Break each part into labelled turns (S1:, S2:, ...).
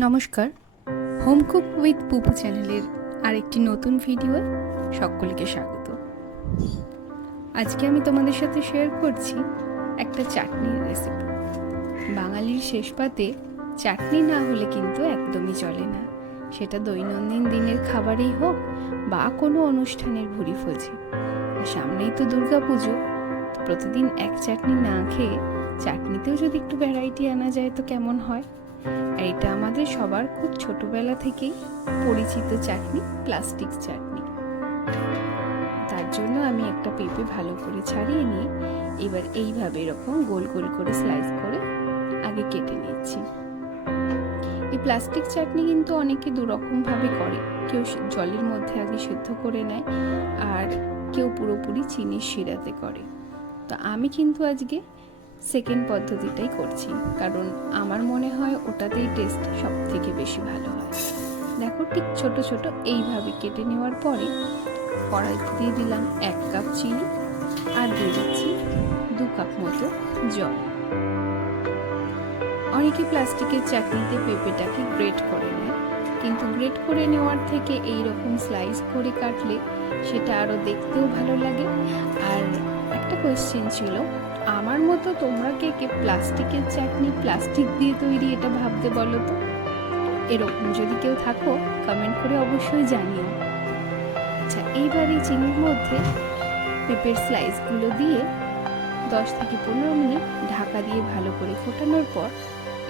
S1: নমস্কার। Home cook with পুপু চ্যানেলের আরেকটি নতুন ভিডিও সকলকে স্বাগত। আজকে আমি তোমাদের সাথে শেয়ার করছি একটা চাটনির রেসিপি বাঙালির শেষ পাতে চাটনি না হলে কিন্তু একদমই চলে না। সেটা দৈনন্দিন দিনের খাবারেই হোক বা কোনো অনুষ্ঠানের ভুরি ভোজে। সামনেই তো দুর্গা পুজো প্রতিদিন এক চাটনি না খেয়ে চাটনিতেও যদি একটু ভ্যারাইটি আনা যায় তো কেমন হয়? আর এটা আমাদের সবার খুব ছোটবেলা থেকেই পরিচিত চাটনি প্লাস্টিক চাটনি। তার জন্য আমি একটা পেঁপে ভালো করে ছাড়িয়ে নিয়ে এবার এইভাবে এরকম গোল গোল করে স্লাইস করে আগে কেটে নিচ্ছি এই প্লাস্টিক চাটনি কিন্তু অনেকে দুরকমভাবে করে। কেউ জলের মধ্যে আগে সিদ্ধ করে নেয় আর কেউ পুরোপুরি চিনির শিরাতে করে। তো আমি কিন্তু আজকে সেকেন্ড পদ্ধতিটাই করছি। কারণ আমার মনে হয় ওটাতেই টেস্ট সব থেকে বেশি ভালো হয়। দেখো ঠিক ছোট ছোট এইভাবে কেটে নেওয়ার পরে কড়াইতে দিয়ে দিলাম এক কাপ চিনি আর দিয়ে দিচ্ছি দু কাপ মতো জল। অনেকে প্লাস্টিকের চাটনিতে পেঁপেটাকে গ্রেট করে নেয়, কিন্তু গ্রেট করে নেওয়ার থেকে এই রকম স্লাইস করে কাটলে সেটা আরও দেখতেও ভালো লাগে। আর একটা কোয়েশ্চেন ছিল, আমার মতো তোমরা কে কে প্লাস্টিকের চাটনি প্লাস্টিক দিয়ে তৈরি এটা ভাবতে বলো তো? এরকম যদি কেউ থাকো কমেন্ট করে অবশ্যই জানিও। আচ্ছা এইবার এই চিনির মধ্যে পেঁপের স্লাইসগুলো দিয়ে দশ থেকে পনেরো মিনিট ঢাকা দিয়ে ভালো করে ফোটানোর পর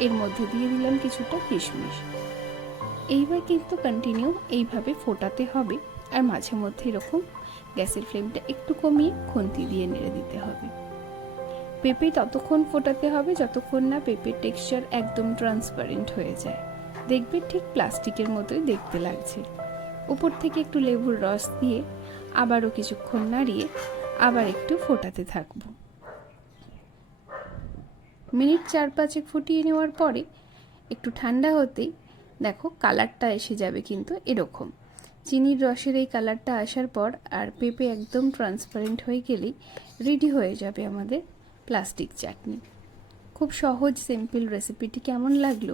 S1: এর মধ্যে দিয়ে দিলাম কিছুটা কিশমিশ। এইবার কিন্তু কন্টিনিউ এইভাবে ফোটাতে হবে, আর মাঝে মধ্যে এরকম গ্যাসের ফ্লেমটা একটু কমিয়ে খুন্তি দিয়ে নেড়ে দিতে হবে। পেঁপে ততক্ষণ ফোটাতে হবে যতক্ষণ না পেঁপের টেক্সচার একদম ট্রান্সপারেন্ট হয়ে যায়। দেখবে ঠিক প্লাস্টিকের মতোই দেখতে লাগছে। উপর থেকে একটু লেবুর রস দিয়ে আবারও কিছুক্ষণ নাড়িয়ে আবার একটু ফোটাতে থাকব। মিনিট চার পাঁচেক ফুটিয়ে নেওয়ার পরে একটু ঠান্ডা হতেই দেখো কালারটা এসে যাবে কিন্তু এরকম। চিনির রসের এই কালারটা আসার পর আর পেঁপে একদম ট্রান্সপারেন্ট হয়ে গেলেই রেডি হয়ে যাবে আমাদের প্লাস্টিক চাটনি। খুব সহজ সিম্পল রেসিপিটি কেমন লাগল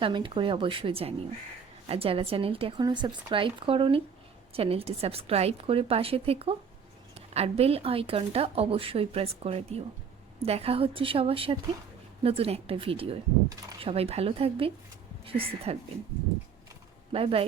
S1: কমেন্ট করে অবশ্যই জানিও। আর যারা চ্যানেলটি এখনও সাবস্ক্রাইব করনি চ্যানেলটি সাবস্ক্রাইব করে পাশে থেকো আর বেল আইকনটা অবশ্যই প্রেস করে দিও। দেখা হচ্ছে সবার সাথে নতুন একটা ভিডিও সবাই ভালো থাকবেন, সুস্থ থাকবেন। Bye bye